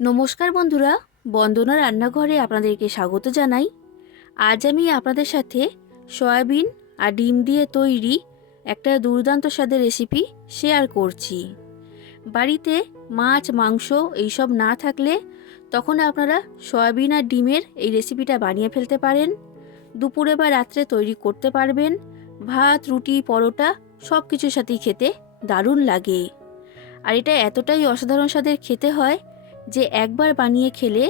নমস্কার বন্ধুরা, বন্দনা রান্নাঘরে আপনাদেরকে স্বাগত জানাই। আজ আমি আপনাদের সাথে সয়াবিন আর ডিম দিয়ে তৈরি একটা দুর্দান্ত স্বাদের রেসিপি শেয়ার করছি। বাড়িতে মাছ, মাংস এইসব না থাকলে তখন আপনারা সয়াবিন আর ডিমের এই রেসিপিটা বানিয়ে ফেলতে পারেন। দুপুরে বা রাত্রে তৈরি করতে পারবেন। ভাত, রুটি, পরোটা সব কিছুর সাথেই খেতে দারুণ লাগে। আর এটা এতটাই অসাধারণ স্বাদের খেতে হয় যে একবার বানিয়ে খেলে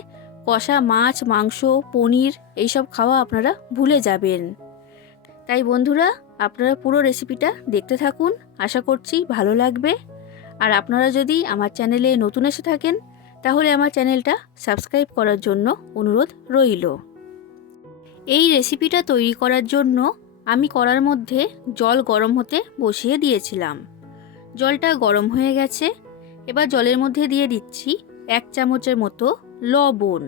কষা মাছ, মাংস, পনির এইসব খাওয়া আপনারা ভুলে যাবেন। তাই বন্ধুরা, আপনারা পুরো রেসিপিটা দেখতে থাকুন, আশা করছি ভালো লাগবে। আর আপনারা যদি আমার চ্যানেলে নতুন এসে থাকেন তাহলে আমার চ্যানেলটা সাবস্ক্রাইব করার জন্য অনুরোধ রইল। এই রেসিপিটা তৈরি করার জন্য আমি কড়ার মধ্যে জল গরম হতে বসিয়ে দিয়েছিলাম। জলটা গরম হয়ে গেছে। এবার জলের মধ্যে দিয়ে দিচ্ছি 1 চামচের মতো লবণ।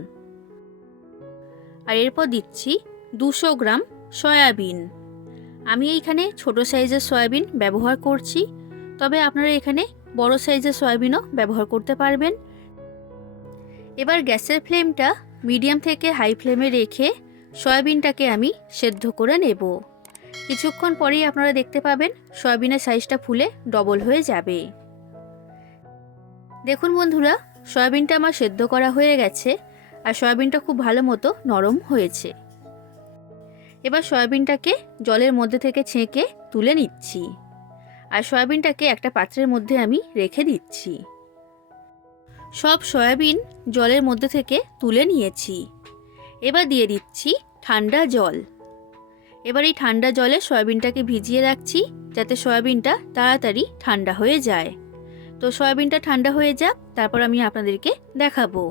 আর এরপর দিচ্ছি 200 গ্রাম সয়াবিন। আমি এইখানে ছোট সাইজের সয়াবিন ব্যবহার করছি, তবে আপনারা এখানে বড় সাইজের সয়াবিনও ব্যবহার করতে পারবেন। এবার গ্যাসের ফ্লেমটা মিডিয়াম থেকে হাই ফ্লেমে রেখে সয়াবিনটাকে আমি সেদ্ধ করে নেব। কিছুক্ষণ পরেই আপনারা দেখতে পাবেন সয়াবিনের সাইজটা ফুলে ডবল হয়ে যাবে। দেখুন বন্ধুরা, সয়াবিনটা আমার সেদ্ধ করা হয়ে গেছে আর সয়াবিনটা খুব ভালো মতো নরম হয়েছে। এবার সয়াবিনটাকে জলের মধ্যে থেকে ছেঁকে তুলে নিচ্ছি আর সয়াবিনটাকে একটা পাত্রের মধ্যে আমি রেখে দিচ্ছি। সব সয়াবিন জলের মধ্যে থেকে তুলে নিয়েছি। এবার দিয়ে দিচ্ছি ঠান্ডা জল। এবার এই ঠান্ডা জলে সয়াবিনটাকে ভিজিয়ে রাখছি যাতে সয়াবিনটা তাড়াতাড়ি ঠান্ডা হয়ে যায়। তো সয়াবিনটা ঠান্ডা হয়ে যাক, তারপর আমি আপনাদেরকে দেখাবো।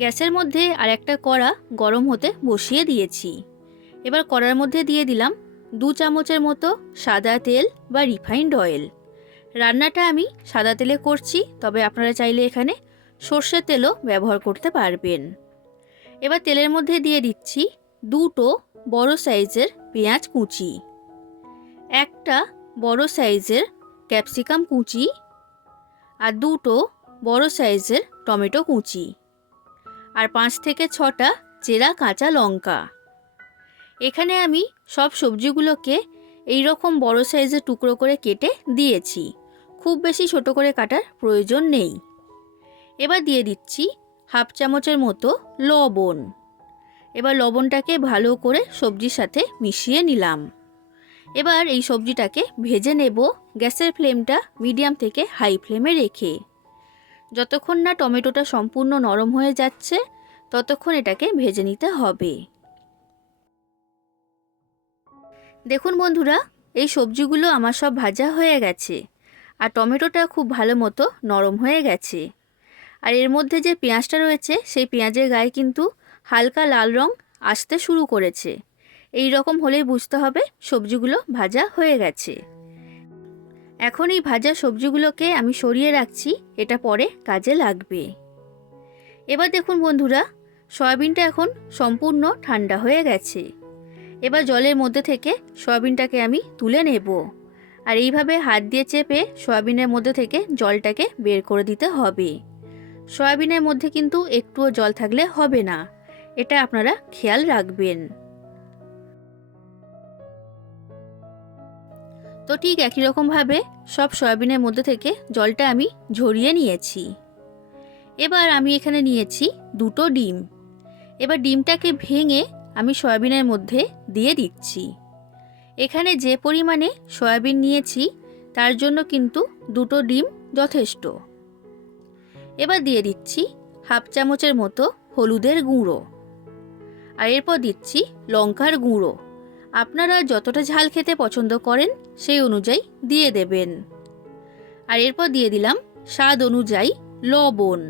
গ্যাসের মধ্যে আর একটা কড়া গরম হতে বসিয়ে দিয়েছি। এবার কড়ার মধ্যে দিয়ে দিলাম 2 চামচের মতো সাদা তেল বা রিফাইন্ড অয়েল। রান্নাটা আমি সাদা তেলে করছি, তবে আপনারা চাইলে এখানে সর্ষের তেলও ব্যবহার করতে পারবেন। এবার তেলের মধ্যে দিয়ে দিচ্ছি 2টো বড় সাইজের পেঁয়াজ কুচি, একটা বড় সাইজের ক্যাপসিকাম কুচি আর 2টো বড় সাইজের টমেটো কুচি আর 5 থেকে 6টা চেরা কাঁচা লঙ্কা। এখানে আমি সব সবজিগুলোকে এই রকম বড় সাইজের টুকরো করে কেটে দিয়েছি, খুব বেশি ছোট করে কাটার প্রয়োজন নেই। এবার দিয়ে দিচ্ছি 1/2 চামচের মতো লবণ। এবার লবণটাকে ভালো করে সবজির সাথে মিশিয়ে নিলাম। এবার এই সবজিটাকে ভেজে নেব গ্যাসের ফ্লেমটা মিডিয়াম থেকে হাই ফ্লেমে রেখে। যতক্ষণ না টমেটোটা সম্পূর্ণ নরম হয়ে যাচ্ছে ততক্ষণ এটাকে ভেজে নিতে হবে। দেখুন বন্ধুরা, এই সবজিগুলো আমার সব ভাজা হয়ে গেছে আর টমেটোটা খুব ভালো মতো নরম হয়ে গেছে। আর এর মধ্যে যে পেঁয়াজটা রয়েছে সেই পেঁয়াজের গায়ে কিন্তু হালকা লাল রং আসতে শুরু করেছে। এই রকম হলেই বুঝতে হবে সবজিগুলো ভাজা হয়ে গেছে। এখন এই ভাজা সবজিগুলোকে আমি সরিয়ে রাখছি, এটা পরে কাজে লাগবে। এবার দেখুন বন্ধুরা, সয়াবিনটা এখন সম্পূর্ণ ঠান্ডা হয়ে গেছে। এবার জলের মধ্যে থেকে সয়াবিনটাকে আমি তুলে নেব আর এইভাবে হাত দিয়ে চেপে সয়াবিনের মধ্যে থেকে জলটাকে বের করে দিতে হবে। সয়াবিনের মধ্যে কিন্তু একটুও জল থাকলে হবে না, এটা আপনারা খেয়াল রাখবেন। তো ঠিক একই রকমভাবে সব সয়াবিনের মধ্যে থেকে জলটা আমি ঝরিয়ে নিয়েছি। এবার আমি এখানে নিয়েছি 2টো ডিম। এবার ডিমটাকে ভেঙে আমি সয়াবিনের মধ্যে দিয়ে দিচ্ছি। এখানে যে পরিমাণে সয়াবিন নিয়েছি তার জন্য কিন্তু 2টো ডিম যথেষ্ট। এবার দিয়ে দিচ্ছি 1/2 চামচের মতো হলুদের গুঁড়ো আর এরপর দিচ্ছি লঙ্কার গুঁড়ো। আপনারা যতটা ঝাল খেতে পছন্দ করেন সেই অনুযায়ী দিয়ে দেবেন। আর এরপর দিয়ে দিলাম স্বাদ অনুযায়ী লবণ।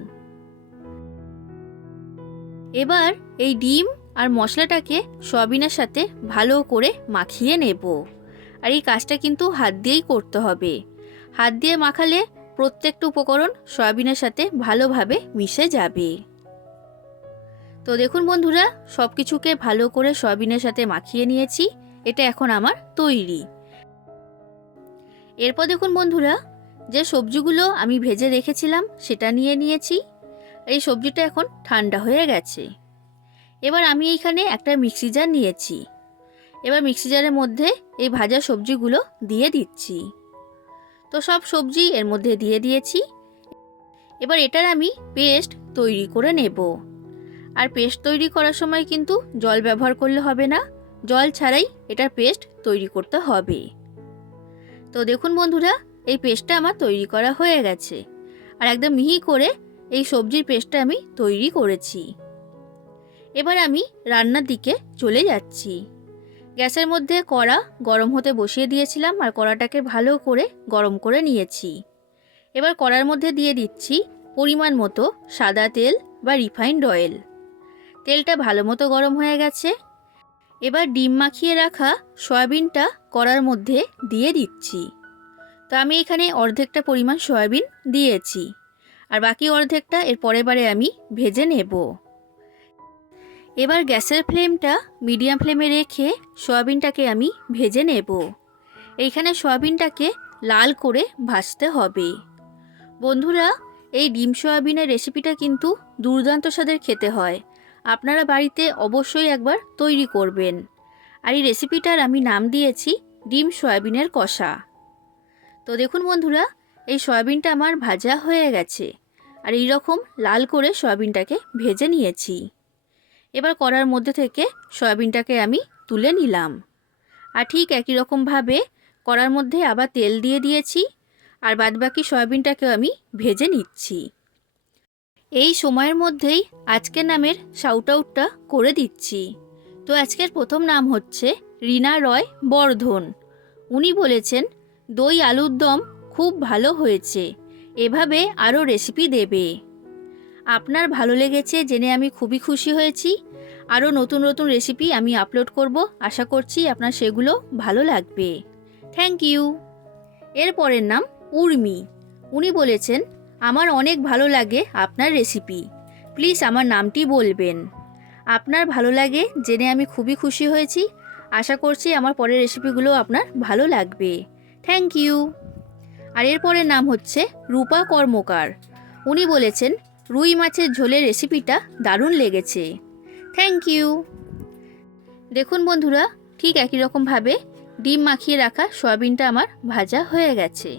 এবার এই ডিম আর মশলাটাকে সয়াবিনের সাথে ভালো করে মাখিয়ে নেব। আর এই কাজটা কিন্তু হাত দিয়েই করতে হবে। হাত দিয়ে মাখালে প্রত্যেকটা উপকরণ সয়াবিনের সাথে ভালোভাবে মিশে যাবে। তো দেখুন বন্ধুরা, সব কিছুকে ভালো করে সয়াবিনের সাথে মাখিয়ে নিয়েছি, এটা এখন আমার তৈরি। এরপর দেখুন বন্ধুরা, যে সবজিগুলো আমি ভেজে রেখেছিলাম সেটা নিয়ে নিয়েছি এই সবজিটা এখন ঠান্ডা হয়ে গেছে। এবার আমি এইখানে একটা মিক্সি জার নিয়েছি। এবার মিক্সি জারের মধ্যে এই ভাজা সবজিগুলো দিয়ে দিচ্ছি। তো সব সবজি এর মধ্যে দিয়ে দিয়েছি। এবার এটার আমি পেস্ট তৈরি করে নেব। আর পেস্ট তৈরি করার সময় কিন্তু জল ব্যবহার করলে হবে না, জল ছাড়াই এটার পেস্ট তৈরি করতে হবে। তো দেখুন বন্ধুরা, এই পেস্টটা আমার তৈরি করা হয়ে গেছে। আর একদম মিহি করে এই সবজির পেস্টটা আমি তৈরি করেছি। এবার আমি রান্নার দিকে চলে যাচ্ছি। গ্যাসের মধ্যে কড়া গরম হতে বসিয়ে দিয়েছিলাম আর কড়াটাকে ভালো করে গরম করে নিয়েছি। এবার কড়ার মধ্যে দিয়ে দিচ্ছি পরিমাণ মতো সাদা তেল বা রিফাইন্ড অয়েল। তেলটা ভালো মতো গরম হয়ে গেছে। এবার ডিম মাখিয়ে রাখা সয়াবিনটা কড়ার মধ্যে দিয়ে দিচ্ছি। তো আমি এখানে অর্ধেকটা পরিমাণ সয়াবিন দিয়েছি, আর বাকি অর্ধেকটা এর পরের বারে আমি ভেজে নেব। এবার গ্যাসের ফ্লেমটা মিডিয়াম ফ্লেমে রেখে সয়াবিনটাকে আমি ভেজে নেব। এইখানে সয়াবিনটাকে লাল করে ভাজতে হবে। বন্ধুরা, এই ডিম সয়াবিনের রেসিপিটা কিন্তু দুর্দান্ত স্বাদের খেতে হয়। আপনারা বাড়িতে অবশ্যই একবার তৈরি করবেন। আর এই রেসিপিটার আমি নাম দিয়েছি ডিম সয়াবিনের কষা। তো দেখুন বন্ধুরা, এই সয়াবিনটা আমার ভাজা হয়ে গেছে আর এই রকম লাল করে সয়াবিনটাকে ভেজে নিয়েছি। এবার কড়ার মধ্যে থেকে সয়াবিনটাকে আমি তুলে নিলাম। আর ঠিক একই রকমভাবে কড়ার মধ্যে আবার তেল দিয়ে দিয়েছি আর বাদবাকি সয়াবিনটাকেও আমি ভেজে নিচ্ছি। এই সময়ের মধ্যেই আজকের নামের শাউট আউটটা করে দিচ্ছি। তো আজকের প্রথম নাম হচ্ছে রিনা রয় বর্ধন। উনি বলেছেন দই আলুর দম খুব ভালো হয়েছে, এভাবে আরও রেসিপি দেবে। আপনার ভালো লেগেছে জেনে আমি খুবই খুশি হয়েছি। আরও নতুন নতুন রেসিপি আমি আপলোড করব, আশা করছি আপনার সেগুলো ভালো লাগবে। Thank you. এর পরের নাম উর্মি। উনি বলেছেন আমার অনেক ভালো লাগে আপনার রেসিপি, প্লিজ আমার নামটি বলবেন। আপনার ভালো লাগে জেনে আমি খুবই খুশি হয়েছি, আশা করছি আমার পরের রেসিপিগুলো আপনার ভালো লাগবে। Thank you. আর এর পরের নাম হচ্ছে রূপা কর্মকার। উনি বলেছেন রুই মাছের ঝোলের রেসিপিটা দারুণ লেগেছে। Thank you. দেখুন বন্ধুরা, ঠিক একই রকমভাবে ডিম মাখিয়ে রাখা সয়াবিনটা আমার ভাজা হয়ে গেছে।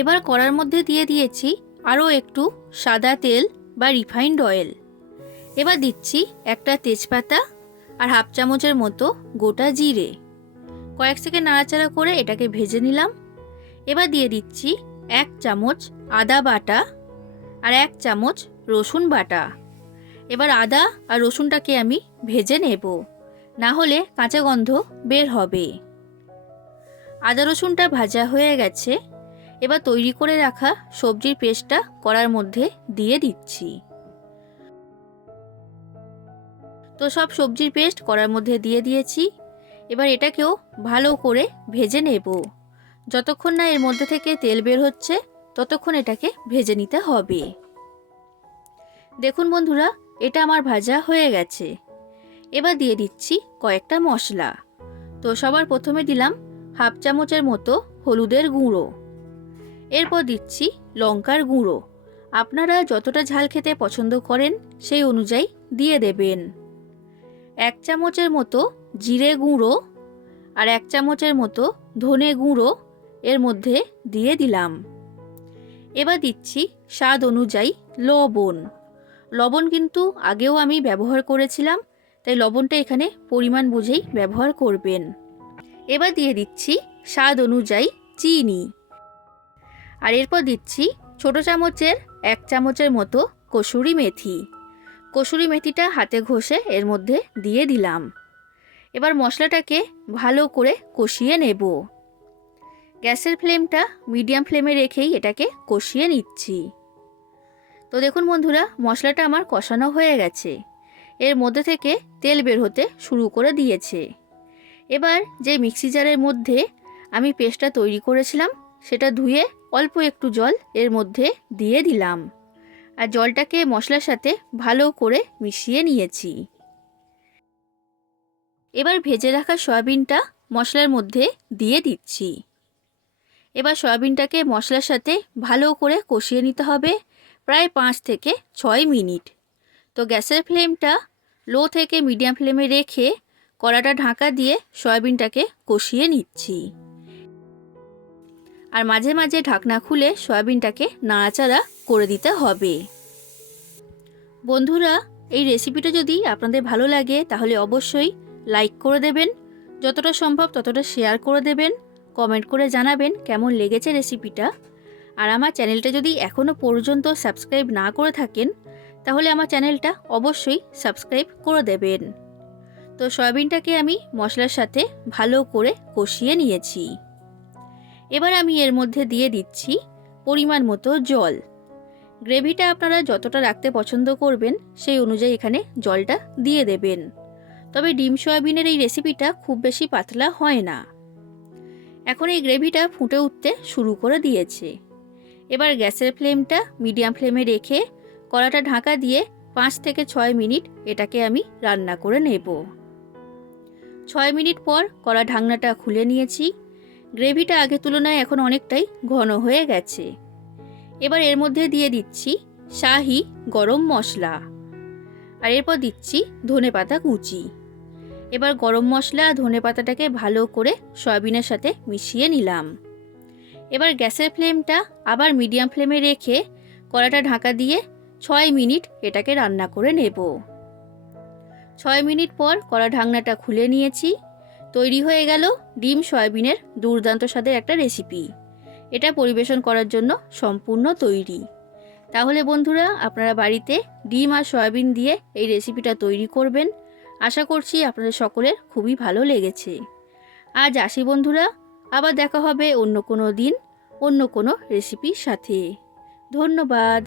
এবার কড়ার মধ্যে দিয়ে দিয়েছি আরও একটু সাদা তেল বা রিফাইন্ড অয়েল। এবার দিচ্ছি একটা তেজপাতা আর হাফ চামচের মতো গোটা জিরে। কয়েক সেকেন্ড নাড়াচাড়া করে এটাকে ভেজে নিলাম। এবার দিয়ে দিচ্ছি 1 চামচ আদা বাটা আর 1 চামচ রসুন বাটা। এবার আদা আর রসুনটাকে আমি ভেজে নেব, না হলে কাঁচা গন্ধ বের হবে। আদা রসুনটা ভাজা হয়ে গেছে। এবার তৈরি করে রাখা সবজির পেস্টটা কড়ার মধ্যে দিয়ে দিচ্ছি। তো সব সবজির পেস্ট কড়ার মধ্যে দিয়ে দিয়েছি। এবার এটাকেও ভালো করে ভেজে নেব। যতক্ষণ না এর মধ্যে থেকে তেল বের হচ্ছে ততক্ষণ এটাকে ভেজে নিতে হবে। দেখুন বন্ধুরা, এটা আমার ভাজা হয়ে গেছে। এবার দিয়ে দিচ্ছি কয়েকটা মশলা। তো সবার প্রথমে দিলাম হাফ চামচের মতো হলুদের গুঁড়ো। এরপর দিচ্ছি লঙ্কার গুঁড়ো। আপনারা যতটা ঝাল খেতে পছন্দ করেন সেই অনুযায়ী দিয়ে দেবেন। 1 চামচের মতো জিরে গুঁড়ো আর 1 চামচের মতো ধনে গুঁড়ো এর মধ্যে দিয়ে দিলাম। এবার দিচ্ছি স্বাদ অনুযায়ী লবণ। লবণ কিন্তু আগেও আমি ব্যবহার করেছিলাম, তাই লবণটা এখানে পরিমাণ বুঝেই ব্যবহার করবেন। এবার দিয়ে দিচ্ছি স্বাদ অনুযায়ী চিনি। আর এরপর দিচ্ছি ছোট চামচের 1 চামচের মতো কসুরি মেথি। কসুরি মেথিটা হাতে ঘষে এর মধ্যে দিয়ে দিলাম। এবার মশলাটাকে ভালো করে কষিয়ে নেব। গ্যাসের ফ্লেমটা মিডিয়াম ফ্লেমে রেখেই এটাকে কষিয়ে নিচ্ছি। তো দেখুন বন্ধুরা, মশলাটা আমার কষানো হয়ে গেছে। এর মধ্যে থেকে তেল বের হতে শুরু করে দিয়েছে। এবার যে মিক্সি জারের মধ্যে আমি পেস্টটা তৈরি করেছিলাম সেটা ধুয়ে অল্প একটু জল এর মধ্যে দিয়ে দিলাম। আর জলটাকে মশলার সাথে ভালো করে মিশিয়ে নিয়েছি। এবার ভেজে রাখা সয়াবিনটা মশলার মধ্যে দিয়ে দিচ্ছি। এবার সয়াবিনটাকে মশলার সাথে ভালো করে কষিয়ে নিতে হবে। প্রায় 5 থেকে 6 মিনিট। তো গ্যাসের ফ্লেমটা লো থেকে মিডিয়াম ফ্লেমে রেখে কড়াটা ঢাকা দিয়ে সয়াবিনটাকে কষিয়ে নিচ্ছি। আর মাঝে মাঝে ঢাকনা খুলে সয়াবিনটাকে নাড়াচাড়া করে দিতে হবে। বন্ধুরা, এই রেসিপিটা যদি আপনাদের ভালো লাগে তাহলে অবশ্যই লাইক করে দেবেন, যতটা সম্ভব ততটা শেয়ার করে দেবেন, কমেন্ট করে জানাবেন কেমন লেগেছে রেসিপিটা। আর আমার চ্যানেলটা যদি এখনও পর্যন্ত সাবস্ক্রাইব না করে থাকেন তাহলে আমার চ্যানেলটা অবশ্যই সাবস্ক্রাইব করে দেবেন। তো সয়াবিনটাকে আমি মশলার সাথে ভালো করে কষিয়ে নিয়েছি। এবার আমি এর মধ্যে দিয়ে দিচ্ছি পরিমাণ মতো জল। গ্রেভিটা আপনারা যতটা রাখতে পছন্দ করবেন সেই অনুযায়ী এখানে জলটা দিয়ে দেবেন। তবে ডিম সয়াবিনের এই রেসিপিটা খুব বেশি পাতলা হয় না। এখন এই গ্রেভিটা ফুটে উঠতে শুরু করে দিয়েছে। এবার গ্যাসের ফ্লেমটা মিডিয়াম ফ্লেমে রেখে কড়াটা ঢাকা দিয়ে 5 থেকে 6 মিনিট এটাকে আমি রান্না করে নেব। 6 মিনিট পর কড়া ঢাকনাটা খুলে নিয়েছি। গ্রেভিটা আগের তুলনায় এখন অনেকটাই ঘন হয়ে গেছে। এবার এর মধ্যে দিয়ে দিচ্ছি শাহি গরম মশলা, আর এরপর দিচ্ছি ধনেপাতা কুচি। এবার গরম মশলা ধনেপাতাটাকে ভালো করে সয়াবিনের সাথে মিশিয়ে নিলাম। এবার গ্যাসের ফ্লেমটা আবার মিডিয়াম ফ্লেমে রেখে কড়াটা ঢাকা দিয়ে 6 মিনিট এটাকে রান্না করে নেব। 6 মিনিট পর কড়া ঢাকনাটা খুলে নিয়েছি। তৈরি হয়ে গেল ডিম সয়াবিনের দুর্দান্ত স্বাদের একটা রেসিপি। এটা পরিবেশন করার জন্য সম্পূর্ণ তৈরি। তাহলে বন্ধুরা, আপনারা বাড়িতে ডিম আর সয়াবিন দিয়ে এই রেসিপিটা তৈরি করবেন। আশা করছি আপনাদের সকলের খুবই ভালো লেগেছে। আজ আসি বন্ধুরা, আবার দেখা হবে অন্য কোনো দিন অন্য কোনো রেসিপির সাথে। ধন্যবাদ।